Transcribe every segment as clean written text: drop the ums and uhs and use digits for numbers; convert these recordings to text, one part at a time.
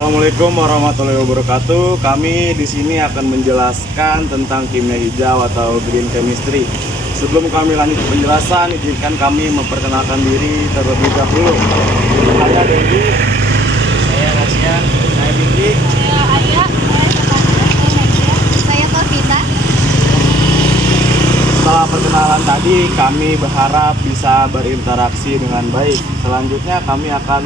Assalamualaikum warahmatullahi wabarakatuh. Kami di sini akan menjelaskan tentang kimia hijau atau green chemistry. Sebelum kami lanjut penjelasan, izinkan kami memperkenalkan diri terlebih dahulu. Saya Dendi, Saya Rasya. saya Bindi. Saya Aya, saya Tovita. Setelah perkenalan tadi, kami berharap bisa berinteraksi dengan baik. Selanjutnya kami akan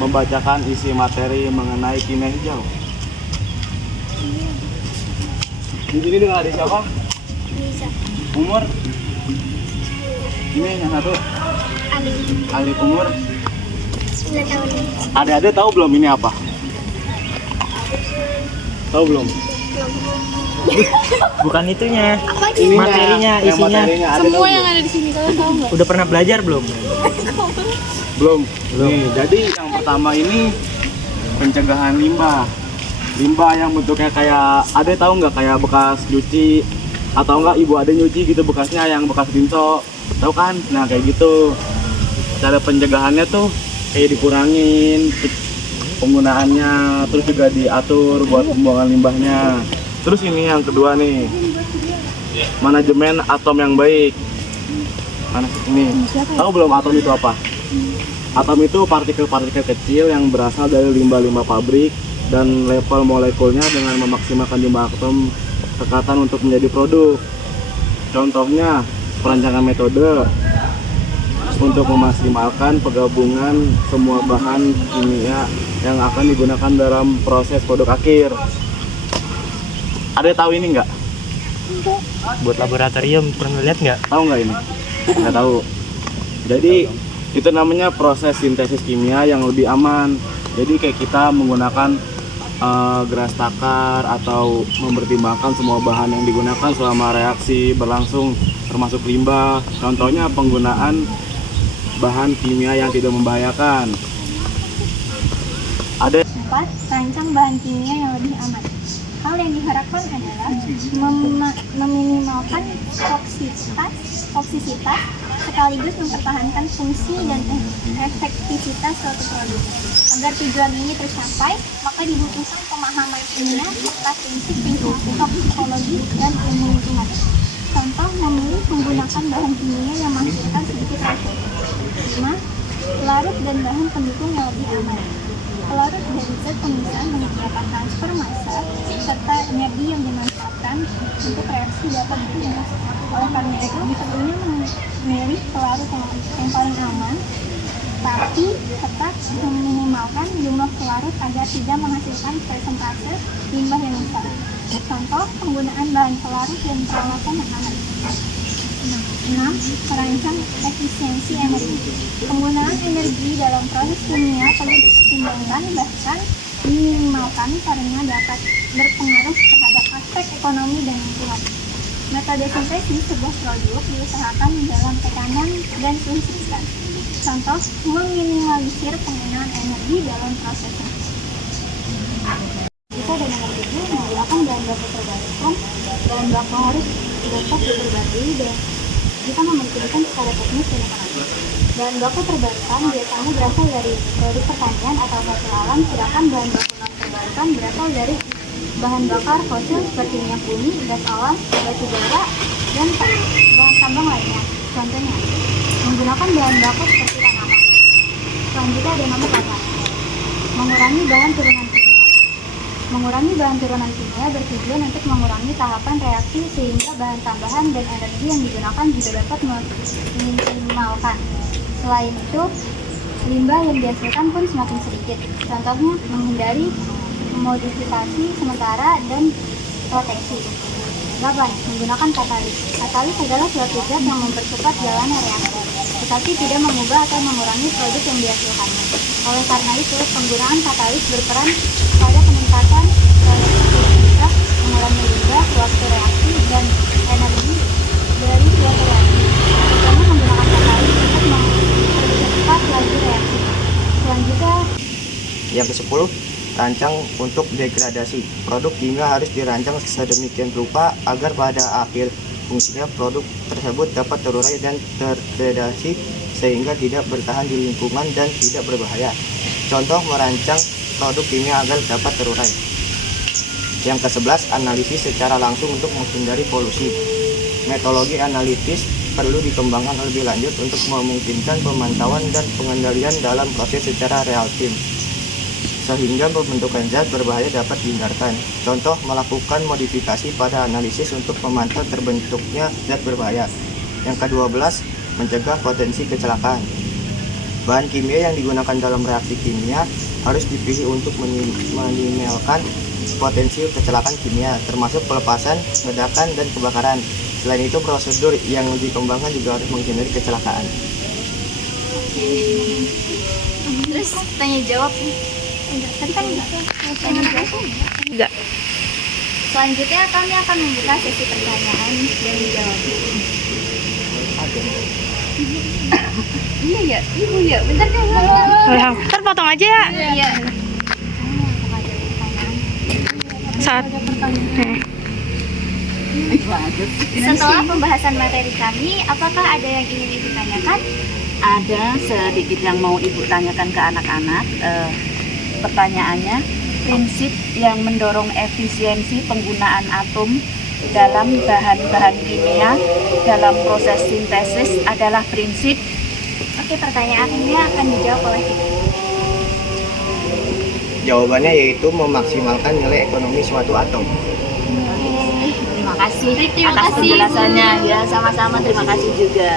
membacakan isi materi mengenai kimia hijau. Di sini dengan adik siapa? Bisa. Umur? Ini yang satu. Ali, Alif umur. 9 tahun. Adik-adik tahu belum ini apa? Tahu belum? Bukan itunya. Apa Ini Materinya, isinya. Semua yang ada di sini kalian tahu nggak? Udah pernah belajar belum? Belum. Nih, jadi yang pertama ini pencegahan limbah. Limbah yang bentuknya kayak, ada tahu nggak kayak bekas cuci atau enggak ibu ada nyuci gitu bekasnya yang bekas rinso, tahu kan? Nah kayak gitu. Cara pencegahannya tuh kayak dikurangin penggunaannya, terus juga diatur buat pembuangan limbahnya. Terus ini yang kedua nih, manajemen atom yang baik. Mana ini? Tahu belum atom itu apa? Atom itu partikel-partikel kecil yang berasal dari limbah-limbah pabrik dan level molekulnya dengan memaksimalkan jumlah atom tekatan untuk menjadi produk. Contohnya, perancangan metode untuk memaksimalkan penggabungan semua bahan kimia yang akan digunakan dalam proses produk akhir. Ada tahu ini nggak? Buat laboratorium pernah lihat nggak? Tahu nggak ini? Nggak tahu. Jadi itu namanya proses sintesis kimia yang lebih aman. Jadi kayak kita menggunakan geras takar atau mempertimbangkan semua bahan yang digunakan selama reaksi berlangsung termasuk limbah. Contohnya penggunaan bahan kimia yang tidak membahayakan. Ada 4. Rancang bahan kimia yang lebih aman. Hal yang diharapkan adalah meminimalkan toksisitas sekaligus mempertahankan fungsi dan efektivitas suatu produk. Agar tujuan ini tercapai, maka dibutuhkan pemahaman kimia serta prinsip-prinsip toksikologi dan ilmu lingkungan. Contoh, memilih menggunakan bahan kimia yang menghasilkan sedikit racun. 5. Pelarut dan bahan pendukung yang lebih aman. Pelarut dan zat pemisah menyediakan transfer massa serta energi yang dimanfaatkan untuk reaksi dapat digunakan. Oleh karena itu, perlunya memilih pelarut yang paling aman, tapi tetap meminimalkan jumlah pelarut agar tidak menghasilkan persentase limbah yang besar. Contoh, penggunaan bahan pelarut dan peralatan yang aman. 6. Merancang efisiensi energi. Penggunaan energi dalam proses kimia perlu dipertimbangkan bahkan diminimalkan karena dapat berpengaruh terhadap aspek ekonomi dan lingkungan. Metode sintesis sebuah produk diusahakan dalam tekanan dan suhu sekitar. Contoh, meminimalisir penggunaan energi dalam prosesnya. Jika dengan begitu menggunakan bahan baku terbarukan, bahan baku harus dapat diperbarui dan jika memungkinkan secara teknis dan ekonomis. Bahan baku terbarukan biasanya berasal dari produk pertanian atau hasil alam, sedangkan bahan baku non terbarukan berasal dari bahan bakar fosil seperti minyak bumi, gas alam, batu bara, dan bahan tambang lainnya. Contohnya, menggunakan bahan baku seperti tanaman. Selanjutnya ada nomor 8. Mengurangi bahan turunan kimia. Mengurangi bahan turunan kimia bertujuan untuk mengurangi tahapan reaksi sehingga bahan tambahan dan energi yang digunakan juga dapat meminimalkan. Selain itu, limbah yang dihasilkan pun semakin sedikit. Contohnya, menghindari modifikasi sementara dan proteksi. 8. Menggunakan katalis. Katalis adalah suatu zat yang mempercepat jalannya reaksi, tetapi tidak mengubah atau mengurangi produk yang dihasilkannya. Oleh karena itu, penggunaan katalis berperan pada peningkatan reaksivitas, mengurangi limbah, waktu reaksi, dan energi dari suatu reaksi. Karena menggunakan katalis untuk mempercepat laju reaksi. Selanjutnya, Yang ke-10, rancang untuk degradasi. Produk kimia harus dirancang sedemikian rupa agar pada akhir fungsinya produk tersebut dapat terurai dan terdegradasi sehingga tidak bertahan di lingkungan dan tidak berbahaya. Contoh, merancang produk kimia agar dapat terurai. Yang ke-11, analisis secara langsung untuk menghindari polusi. Metodologi analitis perlu dikembangkan lebih lanjut untuk memungkinkan pemantauan dan pengendalian dalam proses secara real time, sehingga pembentukan zat berbahaya dapat dihindarkan. Contoh, melakukan modifikasi pada analisis untuk memantau terbentuknya zat berbahaya. Yang ke-12, mencegah potensi kecelakaan. Bahan kimia yang digunakan dalam reaksi kimia harus dipilih untuk minimalkan potensi kecelakaan kimia, termasuk pelepasan, ledakan, dan kebakaran. Selain itu, prosedur yang dikembangkan juga harus menghindari kecelakaan. Terus tanya jawab nih. Tanya jawab. Enggak. Selanjutnya kami akan membuka sesi pertanyaan dan jawab. Iya ya, ibu ya, bentar deh. Ntar potong aja ya. Iya. Saat. Setelah pembahasan materi kami, apakah ada yang ingin ibu tanyakan? Ada sedikit yang mau Ibu tanyakan ke anak-anak. Pertanyaannya, prinsip yang mendorong efisiensi penggunaan atom dalam bahan-bahan kimia dalam proses sintesis adalah prinsip. Oke, pertanyaannya akan dijawab oleh ibu. Jawabannya yaitu memaksimalkan nilai ekonomi suatu atom. Terima kasih Terima atas kasih, penjelasannya. Ya, sama-sama terima kasih juga.